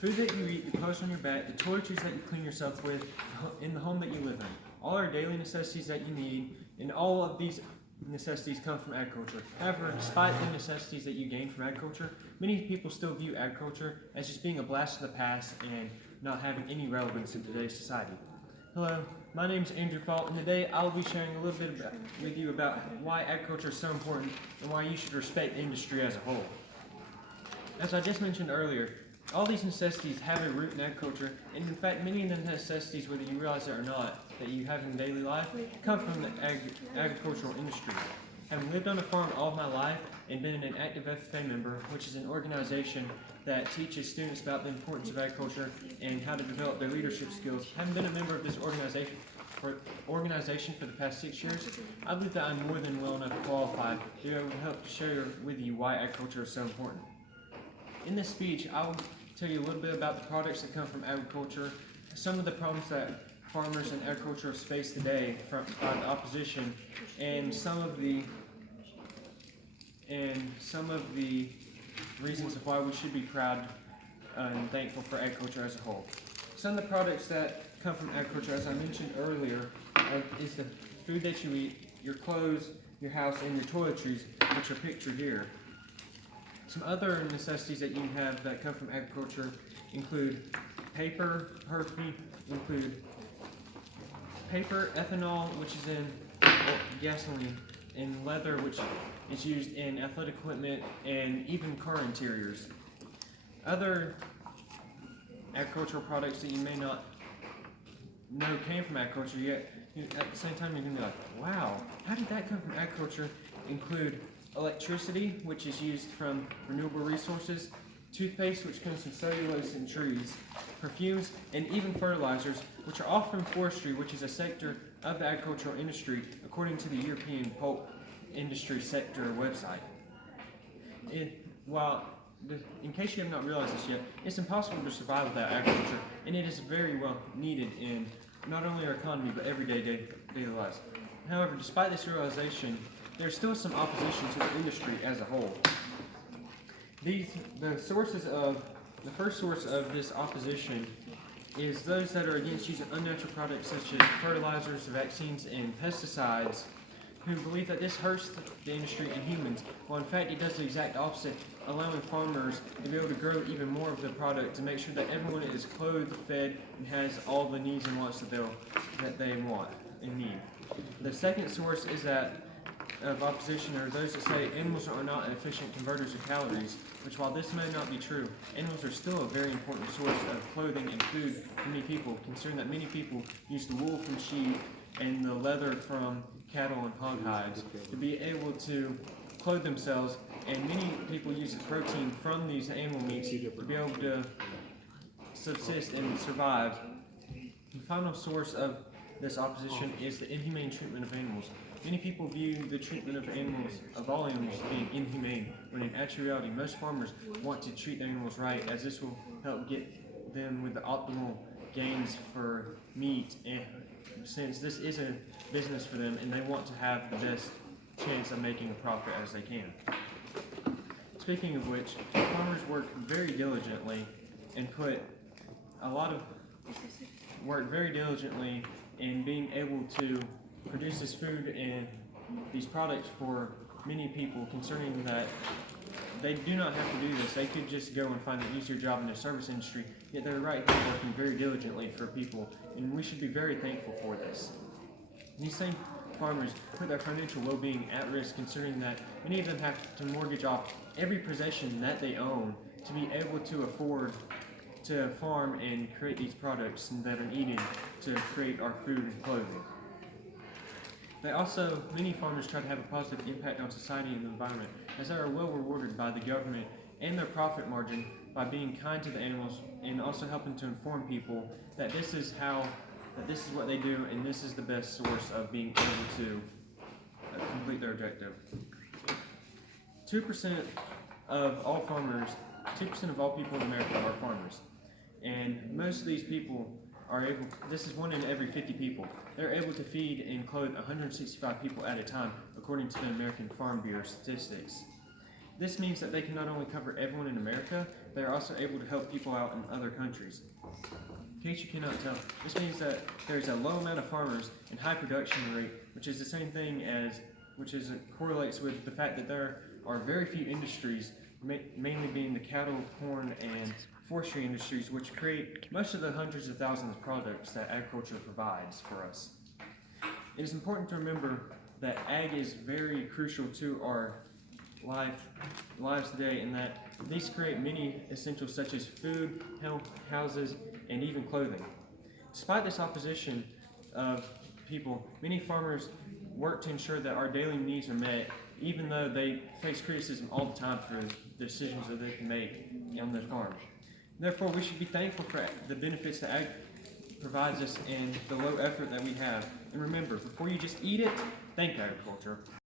food that you eat, the clothes on your back, the toiletries that you clean yourself with, in the home that you live in. All our daily necessities that you need, and all of these necessities come from agriculture. However, despite the necessities that you gain from agriculture, many people still view agriculture as just being a blast in the past and not having any relevance in today's society. Hello, my name is AFaul, and today I'll be sharing a little bit with you about why agriculture is so important and why you should respect the industry as a whole. As I just mentioned earlier, all these necessities have a root in agriculture, and in fact many of the necessities, whether you realize it or not, that you have in daily life, come from the agricultural industry. Having lived on a farm all of my life and been an active AFaul member, which is an organization that teaches students about the importance of agriculture and how to develop their leadership skills, having been a member of this organization for the past 6 years, I believe that I'm more than well enough qualified to be able to help share with you why agriculture is so important. In this speech, I'll tell you a little bit about the products that come from agriculture, some of the problems that farmers and agriculturists face today by the opposition, and some of the reasons of why we should be proud and thankful for agriculture as a whole. Some of the products that come from agriculture, as I mentioned earlier, is the food that you eat, your clothes, your house, and your toiletries, which are pictured here. Some other necessities that you have that come from agriculture include paper, ethanol, which is in gasoline, and leather, which is used in athletic equipment and even car interiors. Other agricultural products that you may not know came from agriculture, yet at the same time you're going to be like, wow, how did that come from agriculture? Include electricity, which is used from renewable resources, toothpaste, which comes from cellulose and trees, perfumes, and even fertilizers, which are all from forestry, which is a sector of the agricultural industry, according to the European Pulp Industry Sector website. In case you have not realized this yet, it's impossible to survive without agriculture, and it is very well needed in not only our economy, but everyday daily lives. However, despite this realization, there's still some opposition to the industry as a whole. The first source of this opposition is those that are against using unnatural products such as fertilizers, vaccines, and pesticides, who believe that this hurts the industry and humans, while in fact it does the exact opposite, allowing farmers to be able to grow even more of the product to make sure that everyone is clothed, fed, and has all the needs and wants that they want and need. The second source is of opposition are those that say animals are not efficient converters of calories, which while this may not be true, animals are still a very important source of clothing and food for many people, considering that many people use the wool from sheep and the leather from cattle and hog hides to be able to clothe themselves, and many people use the protein from these animal meats to be able to subsist and survive. The final source of this opposition is the inhumane treatment of animals. Many people view the treatment of all animals as being inhumane, when in actual reality most farmers want to treat the animals right, as this will help get them with the optimal gains for meat, and since this is a business for them and they want to have the best chance of making a profit as they can. Speaking of which, farmers work very diligently and put a lot of work very diligently in being able to produce this food and these products for many people, concerning that they do not have to do this. They could just go and find an easier job in the service industry, yet they're right here working very diligently for people, and we should be very thankful for this. These same farmers put their financial well-being at risk, considering that many of them have to mortgage off every possession that they own to be able to afford to farm and create these products that are needed to create our food and clothing. Many farmers try to have a positive impact on society and the environment, as they are well rewarded by the government and their profit margin by being kind to the animals, and also helping to inform people that this is what they do, and this is the best source of being able to complete their objective. 2% of all people in America are farmers, and most of these people this is 1 in every 50 people. They're able to feed and clothe 165 people at a time, according to the American Farm Bureau statistics. This means that they can not only cover everyone in America, they are also able to help people out in other countries. In case you cannot tell, this means that there's a low amount of farmers and high production rate, which is the same thing as, correlates with the fact that there are very few industries, mainly being the cattle, corn, and forestry industries, which create most of the hundreds of thousands of products that agriculture provides for us. It is important to remember that ag is very crucial to our lives today, and that these create many essentials such as food, health, houses, and even clothing. Despite this opposition of people, many farmers work to ensure that our daily needs are met, even though they face criticism all the time for the decisions that they can make on their farms. Therefore, we should be thankful for the benefits that ag provides us and the low effort that we have. And remember, before you just eat it, thank agriculture.